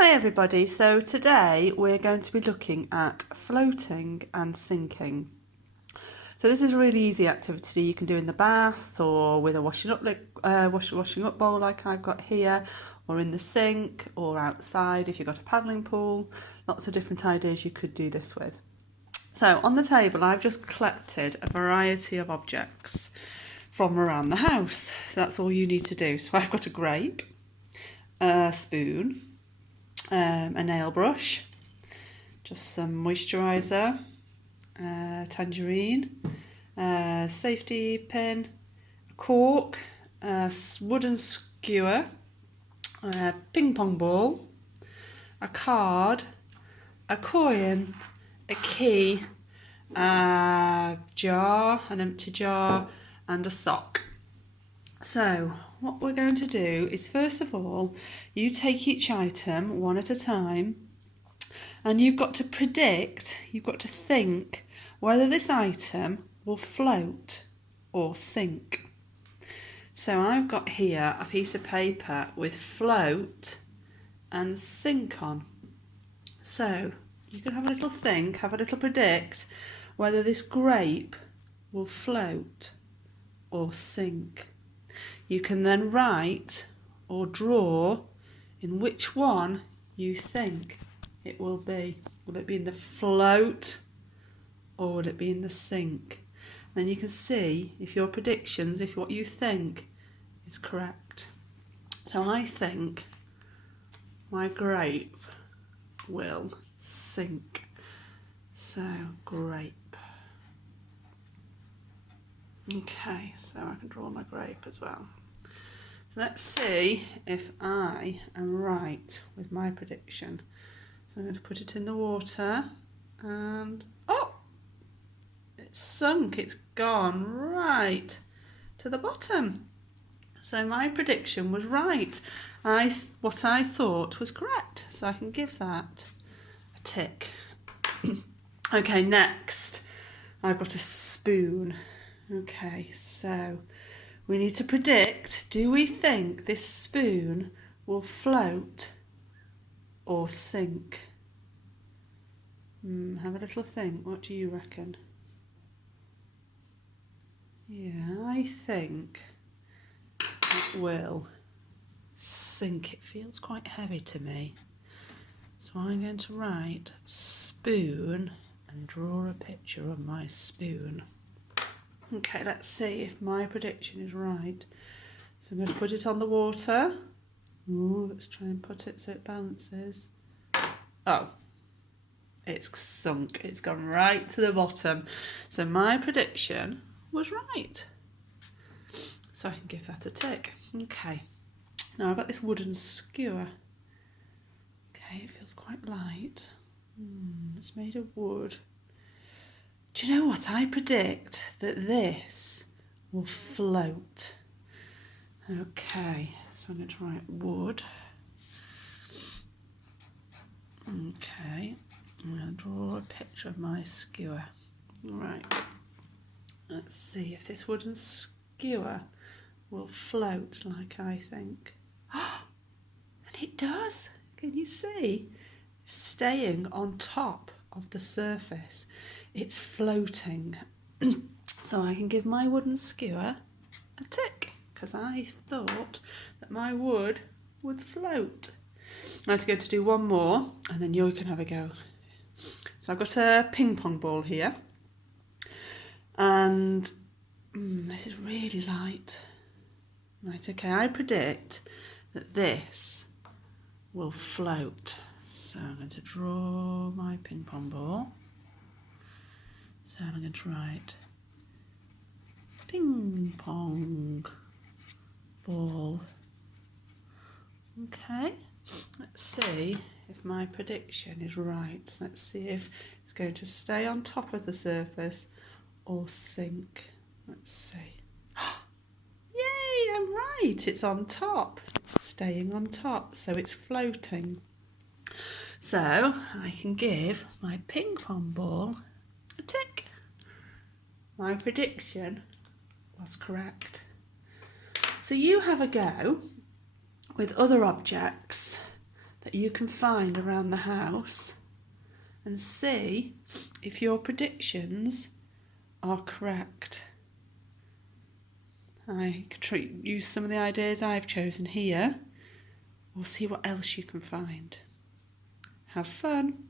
Hi everybody, so today we're going to be looking at floating and sinking. So this is a really easy activity you can do in the bath or with a washing up bowl like I've got here, or in the sink or outside if you've got a paddling pool. Lots of different ideas you could do this with. So on the table I've just collected a variety of objects from around the house. So that's all you need to do. So I've got a grape, a spoon, a nail brush, just some moisturiser, tangerine, safety pin, a cork, a wooden skewer, a ping pong ball, a card, a coin, a key, a jar, an empty jar, and a sock. So what we're going to do is, first of all, you take each item one at a time, and you've got to predict, you've got to think whether this item will float or sink. So I've got here a piece of paper with float and sink on. So you can have a little think, have a little predict whether this grape will float or sink. You can then write or draw in which one you think it will be. Will it be in the float or will it be in the sink? Then you can see if your predictions, if what you think is correct. So I think my grape will sink. So grape. Okay, so I can draw my grape as well. So let's see if I am right with my prediction. So I'm going to put it in the water and, oh, it's sunk, it's gone right to the bottom. So my prediction was right. What I thought was correct, so I can give that a tick. Okay, next I've got a spoon. Okay, so we need to predict, do we think this spoon will float or sink? Have a little think, what do you reckon? Yeah, I think it will sink. It feels quite heavy to me. So I'm going to write spoon and draw a picture of my spoon. Okay, let's see if my prediction is right. So I'm going to put it on the water. Ooh, let's try and put it so it balances. Oh, it's sunk. It's gone right to the bottom. So my prediction was right. So I can give that a tick. Okay. Now I've got this wooden skewer. Okay, it feels quite light. It's made of wood. Do you know what? I predict that this will float. Okay, so I'm going to write wood. Okay, I'm going to draw a picture of my skewer. Right, let's see if this wooden skewer will float like I think. And it does. Can you see? It's staying on top of the surface. It's floating. So I can give my wooden skewer a tick because I thought that my wood would float. I'm going to do one more and then you can have a go. So I've got a ping pong ball here and this is really light. Right, okay, I predict that this will float. So I'm going to draw my ping pong ball. So I'm going to write ping pong ball. Okay, let's see if my prediction is right. Let's see if it's going to stay on top of the surface or sink. Let's see. Yay, I'm right. It's on top. It's staying on top, so it's floating. So I can give my ping pong ball a tick. My prediction was correct. So you have a go with other objects that you can find around the house and see if your predictions are correct. I could use some of the ideas I've chosen here. We'll see what else you can find. Have fun!